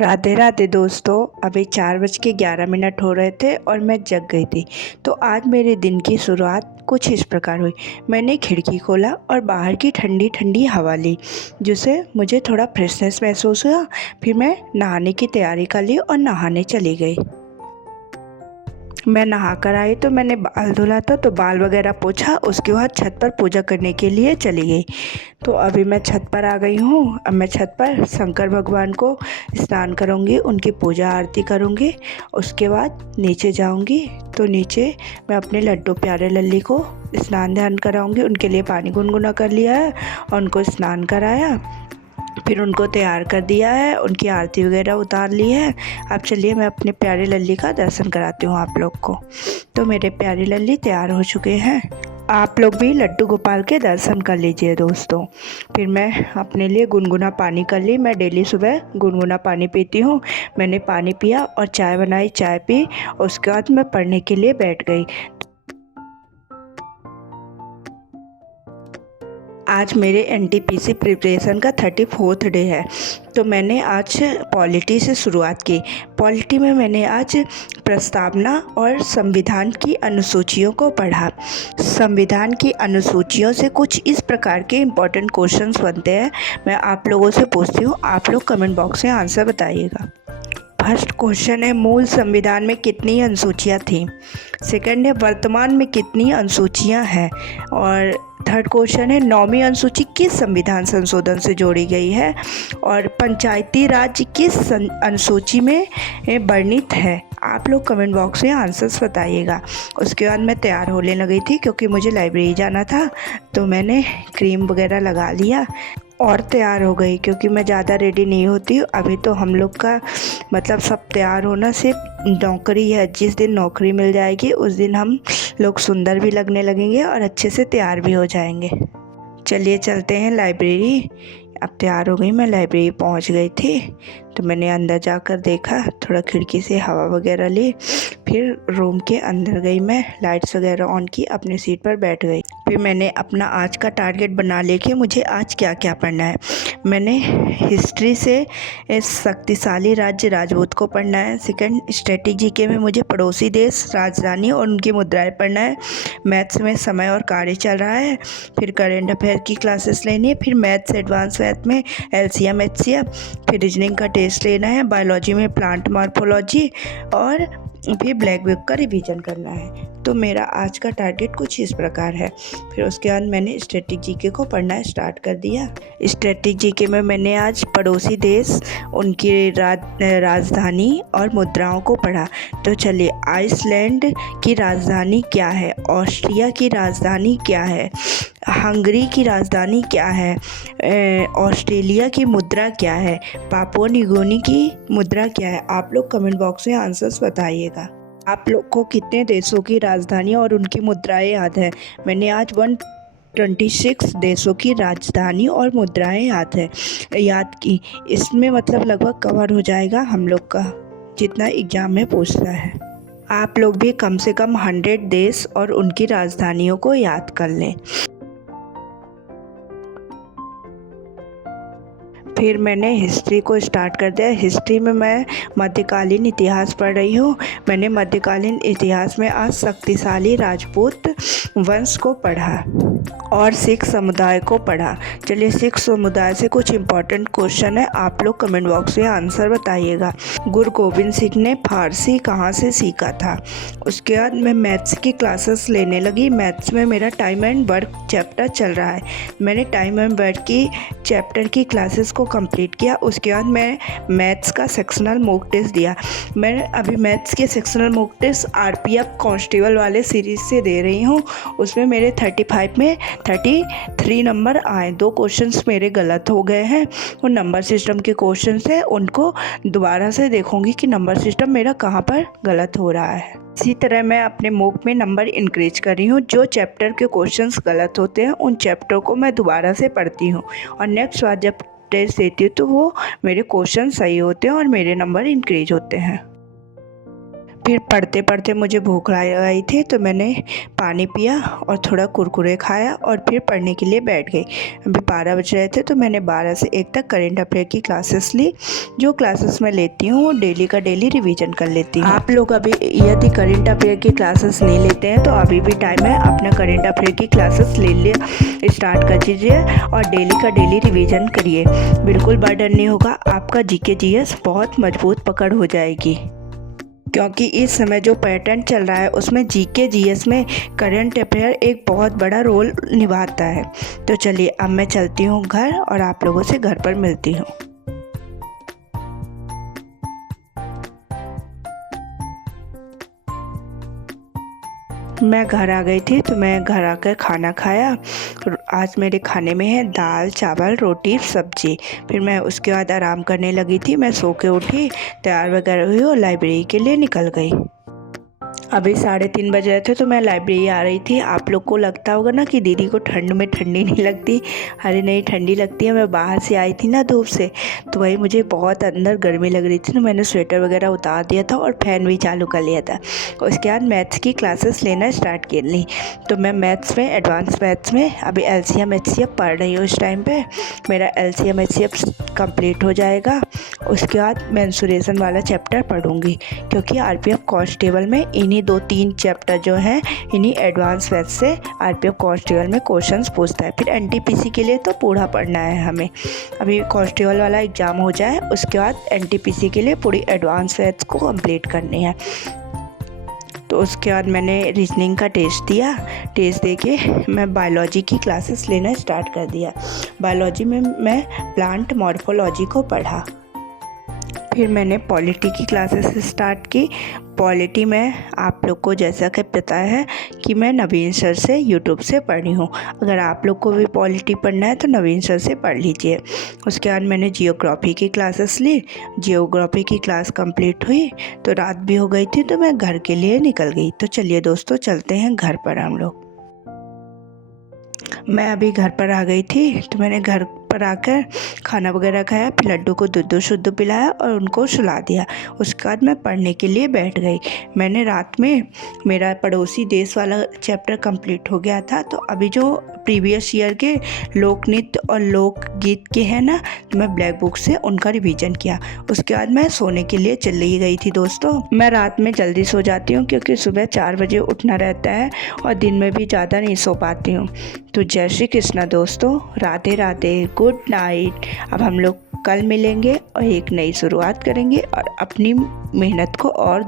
राधे राधे दोस्तों। अभी 4:11 हो रहे थे और मैं जग गई थी। तो आज मेरे दिन की शुरुआत कुछ इस प्रकार हुई। मैंने खिड़की खोला और बाहर की ठंडी ठंडी हवा ली, जिससे मुझे थोड़ा फ्रेशनेस महसूस हुआ। फिर मैं नहाने की तैयारी कर ली और नहाने चली गई। मैं नहा कर आई तो मैंने बाल धुला था, तो बाल वगैरह पोछा। उसके बाद छत पर पूजा करने के लिए चली गई। तो अभी मैं छत पर आ गई हूँ। अब मैं छत पर शंकर भगवान को स्नान करूँगी, उनकी पूजा आरती करूँगी। उसके बाद नीचे जाऊँगी। तो नीचे मैं अपने लड्डू प्यारे लल्ली को स्नान ध्यान कराऊँगी। उनके लिए पानी गुनगुना कर लिया है और उनको स्नान कराया। फिर उनको तैयार कर दिया है, उनकी आरती वगैरह उतार ली है। अब चलिए मैं अपने प्यारे लल्ली का दर्शन कराती हूँ आप लोग को। तो मेरे प्यारे लल्ली तैयार हो चुके हैं। आप लोग भी लड्डू गोपाल के दर्शन कर लीजिए दोस्तों। फिर मैं अपने लिए गुनगुना पानी कर ली। मैं डेली सुबह गुनगुना पानी पीती हूँ। मैंने पानी पिया और चाय बनाई, चाय पी। उसके बाद मैं पढ़ने के लिए बैठ गई। आज मेरे एनटीपीसी प्रिपरेशन का 34th डे है। तो मैंने आज पॉलिटी से शुरुआत की। पॉलिटी में मैंने आज प्रस्तावना और संविधान की अनुसूचियों को पढ़ा। संविधान की अनुसूचियों से कुछ इस प्रकार के इम्पोर्टेंट क्वेश्चंस बनते हैं। मैं आप लोगों से पूछती हूँ, आप लोग कमेंट बॉक्स में आंसर बताइएगा। फर्स्ट क्वेश्चन है, मूल संविधान में कितनी अनुसूचियाँ थीं। सेकंड है, वर्तमान में कितनी अनुसूचियाँ हैं। और थर्ड क्वेश्चन है, 9वीं अनुसूची किस संविधान संशोधन से जोड़ी गई है। और पंचायती राज किस अनुसूची में वर्णित है। आप लोग कमेंट बॉक्स में आंसर्स बताइएगा। उसके बाद मैं तैयार होने लगी थी क्योंकि मुझे लाइब्रेरी जाना था। तो मैंने क्रीम वगैरह लगा लिया और तैयार हो गई, क्योंकि मैं ज़्यादा रेडी नहीं होती हूँ। अभी तो हम लोग का मतलब सब तैयार होना सिर्फ नौकरी है। जिस दिन नौकरी मिल जाएगी उस दिन हम लोग सुंदर भी लगने लगेंगे और अच्छे से तैयार भी हो जाएंगे। चलिए चलते हैं लाइब्रेरी। अब तैयार हो गई, मैं लाइब्रेरी पहुंच गई थी। तो मैंने अंदर जाकर देखा, थोड़ा खिड़की से हवा वगैरह ली। फिर रूम के अंदर गई, मैं लाइट्स वगैरह ऑन की, अपनी सीट पर बैठ गई। फिर मैंने अपना आज का टारगेट बना लिया कि मुझे आज क्या क्या पढ़ना है। मैंने हिस्ट्री से शक्तिशाली राज्य राजपूत को पढ़ना है। सेकंड, स्ट्रेटेजी के में मुझे पड़ोसी देश, राजधानी और उनकी मुद्राएं पढ़ना है। मैथ्स में समय और कार्य चल रहा है। फिर करेंट अफेयर की क्लासेस लेनी है। फिर मैथ्स एडवांस मैथ में एलसीएम एचसीएफ। फिर रीजनिंग का टेस्ट लेना है। बायोलॉजी में प्लांट मॉर्फोलॉजी और फिर ब्लैक बुक का रिवीजन करना है। तो मेरा आज का टारगेट कुछ इस प्रकार है। फिर उसके बाद मैंने स्ट्रेटेजी के को पढ़ना स्टार्ट कर दिया। स्ट्रेटेजी के में मैंने आज पड़ोसी देश, उनकी राजधानी और मुद्राओं को पढ़ा। तो चलिए, आइसलैंड की राजधानी क्या है, ऑस्ट्रिया की राजधानी क्या है, हंगरी की राजधानी क्या है, ऑस्ट्रेलिया की मुद्रा क्या है, पापुआ न्यूगिनी की मुद्रा क्या है। आप लोग कमेंट बॉक्स में आंसर्स बताइएगा। आप लोग को कितने देशों की राजधानी और उनकी मुद्राएं याद है। मैंने आज 126 देशों की राजधानी और मुद्राएं याद की। इसमें मतलब लगभग कवर हो जाएगा हम लोग का, जितना एग्जाम में पूछता है। आप लोग भी कम से कम 100 देश और उनकी राजधानियों को याद कर लें। फिर मैंने हिस्ट्री को स्टार्ट कर दिया। हिस्ट्री में मैं मध्यकालीन इतिहास पढ़ रही हूँ। मैंने मध्यकालीन इतिहास में आज शक्तिशाली राजपूत वंश को पढ़ा और सिख समुदाय को पढ़ा। चलिए, सिख समुदाय से कुछ इम्पोर्टेंट क्वेश्चन है, आप लोग कमेंट बॉक्स में आंसर बताइएगा। गुरु गोविंद सिंह ने फारसी कहाँ से सीखा था। उसके बाद मैं मैथ्स की क्लासेस लेने लगी। मैथ्स में मेरा टाइम एंड वर्क चैप्टर चल रहा है। मैंने टाइम एंड वर्क की चैप्टर की क्लासेस को कंप्लीट किया। उसके बाद मैं मैथ्स का सेक्शनल मॉक टेस्ट दिया। मैं अभी मैथ्स के sectional mock test RPF constable वाले सीरीज़ से दे रही हूँ। उसमें मेरे 35 में 33 नंबर आए। 2 क्वेश्चंस मेरे गलत हो गए हैं। वो नंबर सिस्टम के क्वेश्चंस हैं, उनको दोबारा से देखूंगी कि नंबर सिस्टम मेरा कहाँ पर गलत हो रहा है। इसी तरह मैं अपने मॉक में नंबर इंक्रीज कर रही हूँ। जो चैप्टर के क्वेश्चंस गलत होते हैं उन चैप्टर को मैं दोबारा से पढ़ती हूँ और नेक्स्ट बार जब टेस्ट देती हूँ तो वो मेरे क्वेश्चन सही होते हैं और मेरे नंबर इंक्रीज होते हैं। फिर पढ़ते पढ़ते मुझे भूख आई थी तो मैंने पानी पिया और थोड़ा कुरकुरे खाया और फिर पढ़ने के लिए बैठ गई। अभी 12 बज रहे थे तो मैंने 12 से 1 तक करेंट अफेयर की क्लासेस ली। जो क्लासेस मैं लेती हूँ वो डेली का डेली रिवीजन कर लेती हूँ। आप लोग अभी यदि करेंट अफेयर की क्लासेस नहीं लेते हैं तो अभी भी टाइम है, अपना करेंट अफेयर की क्लासेस ले स्टार्ट कर दीजिए और डेली का डेली रिवीजन करिए। बिल्कुल बर्डन नहीं होगा, आपका जीके जीएस बहुत मजबूत पकड़ हो जाएगी, क्योंकि इस समय जो पैटर्न चल रहा है उसमें जीके जीएस में करंट अफेयर एक बहुत बड़ा रोल निभाता है। तो चलिए अब मैं चलती हूँ घर और आप लोगों से घर पर मिलती हूँ। मैं घर आ गई थी तो मैं घर आकर खाना खाया। आज मेरे खाने में है दाल चावल रोटी सब्जी। फिर मैं उसके बाद आराम करने लगी थी। मैं सो के उठी, तैयार वगैरह हुई और लाइब्रेरी के लिए निकल गई। अभी 3:30 बज रहे थे तो मैं लाइब्रेरी आ रही थी। आप लोग को लगता होगा ना कि दीदी को ठंड में ठंडी नहीं लगती। अरे नहीं, ठंडी लगती है। मैं बाहर से आई थी ना धूप से, तो वही मुझे बहुत अंदर गर्मी लग रही थी, तो मैंने स्वेटर वगैरह उतार दिया था और फ़ैन भी चालू कर लिया था। उसके बाद मैथ्स की क्लासेस लेना स्टार्ट कर ली। तो मैं मैथ्स में, एडवांस मैथ्स में अभी LCM HCF पढ़ रही हूँ। इस टाइम पर मेरा LCM HCF कंप्लीट हो जाएगा। उसके बाद मेंसुरेशन वाला चैप्टर पढ़ूँगी, क्योंकि RPF कांस्टेबल में इन्हीं 2-3 चैप्टर जो हैं इन्हीं एडवांस मैथ्स से RPF कांस्टेबल में क्वेश्चंस पूछता है। फिर NTPC के लिए तो पूरा पढ़ना है हमें। अभी कांस्टेबल वाला एग्ज़ाम हो जाए उसके बाद NTPC के लिए पूरी एडवांस मैथ्स को कंप्लीट करनी है। तो उसके बाद मैंने रीजनिंग का टेस्ट दिया। टेस्ट देके मैं बायोलॉजी की क्लासेस लेना स्टार्ट कर दिया। बायोलॉजी में मैं प्लांट मॉर्फोलॉजी को पढ़ा। फिर मैंने पॉलिटी की क्लासेस स्टार्ट की। पॉलिटी में आप लोग को जैसा कि पता है कि मैं नवीन सर से यूट्यूब से पढ़ी हूँ। अगर आप लोग को भी पॉलिटी पढ़ना है तो नवीन सर से पढ़ लीजिए। उसके बाद मैंने जियोग्राफी की क्लासेस ली। जियोग्राफी की क्लास कंप्लीट हुई तो रात भी हो गई थी, तो मैं घर के लिए निकल गई। तो चलिए दोस्तों, चलते हैं घर पर हम लोग। मैं अभी घर पर आ गई थी तो मैंने घर पर आकर खाना वगैरह खाया, फिर लड्डू को दूध शुद्ध पिलाया और उनको सुला दिया। उसके बाद मैं पढ़ने के लिए बैठ गई। मैंने रात में मेरा पड़ोसी देश वाला चैप्टर कंप्लीट हो गया था, तो अभी जो प्रीवियस ईयर के लोक नृत्य और लोकगीत के हैं ना, तो मैं ब्लैक बुक से उनका रिवीजन किया। उसके बाद मैं सोने के लिए चली गई थी। दोस्तों, मैं रात में जल्दी सो जाती हूँ क्योंकि सुबह 4 बजे उठना रहता है और दिन में भी ज़्यादा नहीं सो पाती हूँ। तो जय श्री कृष्णा दोस्तों, राधे राधे, गुड नाइट। अब हम लोग कल मिलेंगे और एक नई शुरुआत करेंगे और अपनी मेहनत को और